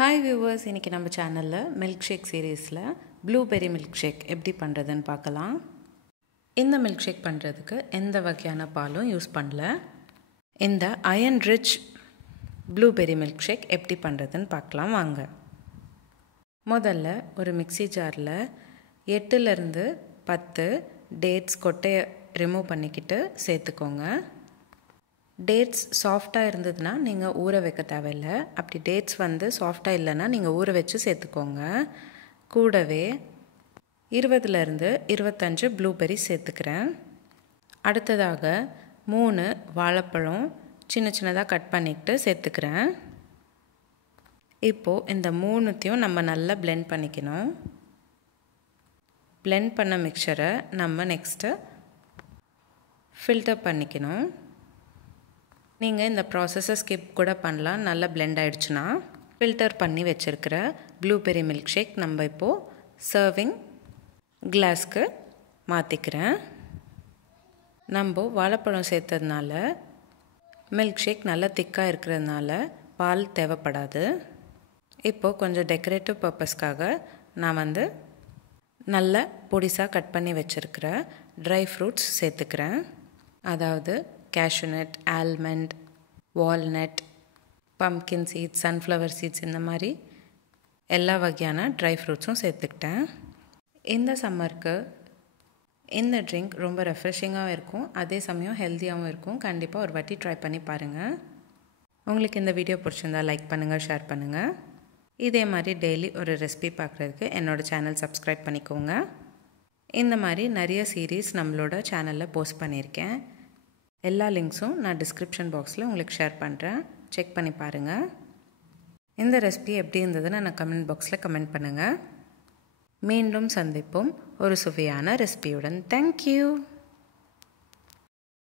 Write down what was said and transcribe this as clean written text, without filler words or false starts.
Hi viewers, இன்றைக்கி நம்ம சேனலில் மில்க் ஷேக் சீரீஸில் ப்ளூபெர்ரி மில்க் ஷேக் எப்படி பண்ணுறதுன்னு பார்க்கலாம். இந்த மில்க் ஷேக் பண்ணுறதுக்கு எந்த வகையான பாலும் யூஸ் பண்ணல. இந்த iron rich blueberry milkshake எப்படி பண்ணுறதுன்னு பார்க்கலாம் வாங்க. முதல்ல ஒரு மிக்ஸி ஜாரில் 8லேருந்து 10 டேட்ஸ் கொட்டையை ரிமூவ் பண்ணிக்கிட்டு சேர்த்துக்கோங்க. டேட்ஸ் சாஃப்டாக இருந்ததுன்னா நீங்கள் ஊற வைக்க தேவையில்லை. அப்படி டேட்ஸ் சாஃப்டாக இல்லைன்னா நீங்கள் ஊற வச்சு சேர்த்துக்கோங்க. கூடவே 20லேருந்து 25 ப்ளூபெர்ரி சேர்த்துக்கிறேன். அடுத்ததாக 3 வாழைப்பழம் சின்ன சின்னதாக கட் பண்ணிக்கிட்டு சேர்த்துக்கிறேன். இப்போது இந்த 3த்தையும் நம்ம நல்லா பிளெண்ட் பண்ணிக்கணும். பிளெண்ட் பண்ண மிக்சரை நம்ம நெக்ஸ்ட்டு ஃபில்டர் பண்ணிக்கணும். நீங்கள் இந்த ப்ராசஸை ஸ்கிப் கூட பண்ணலாம். நல்லா பிளெண்ட் ஆகிடுச்சுன்னா ஃபில்டர் பண்ணி வச்சுருக்கிற ப்ளூபெர்ரி மில்க் ஷேக் நம்ம இப்போது சர்விங் கிளாஸ்க்கு மாற்றிக்கிறேன். நம்ம வாழைப்பழம் சேர்த்ததுனால மில்க் ஷேக் நல்லா திக்காக இருக்கிறதுனால பால் தேவைப்படாது. இப்போது கொஞ்சம் டெக்கரேட்டிவ் பர்பஸ்க்காக நான் நல்ல பொடிசாக கட் பண்ணி வச்சுருக்கிற ட்ரை ஃப்ரூட்ஸ் சேர்த்துக்கிறேன். அதாவது cashew nut, almond, walnut, pumpkin seeds, sunflower seeds, இந்த மாதிரி எல்லா வகையான ட்ரை ஃப்ரூட்ஸும் சேர்த்துக்கிட்டேன். இந்த சம்மருக்கு இந்த ட்ரிங்க் ரொம்ப ரெஃப்ரெஷிங்காகவும் இருக்கும், அதே சமயம் ஹெல்த்தியாகவும் இருக்கும். கண்டிப்பாக ஒரு வாட்டி ட்ரை பண்ணி பாருங்கள். உங்களுக்கு இந்த வீடியோ பிடிச்சிருந்தா லைக் பண்ணுங்கள், ஷேர் பண்ணுங்கள். இதே மாதிரி டெய்லி ஒரு ரெசிபி பார்க்குறதுக்கு என்னோடய சேனல் சப்ஸ்கிரைப் பண்ணிக்கோங்க. இந்த மாதிரி நிறைய சீரீஸ் நம்மளோட சேனலில் போஸ்ட் பண்ணியிருக்கேன். எல்லா லிங்க்ஸும் நான் டிஸ்கிரிப்ஷன் பாக்ஸில் உங்களுக்கு ஷேர் பண்ணுறேன். செக் பண்ணி பாருங்கள். இந்த ரெசிபி எப்படி இருந்ததுன்னு நான் கமெண்ட் பாக்ஸில் கமெண்ட் பண்ணுங்கள். மீண்டும் சந்திப்போம் ஒரு சுவையான ரெசிபியுடன். தேங்க்யூ.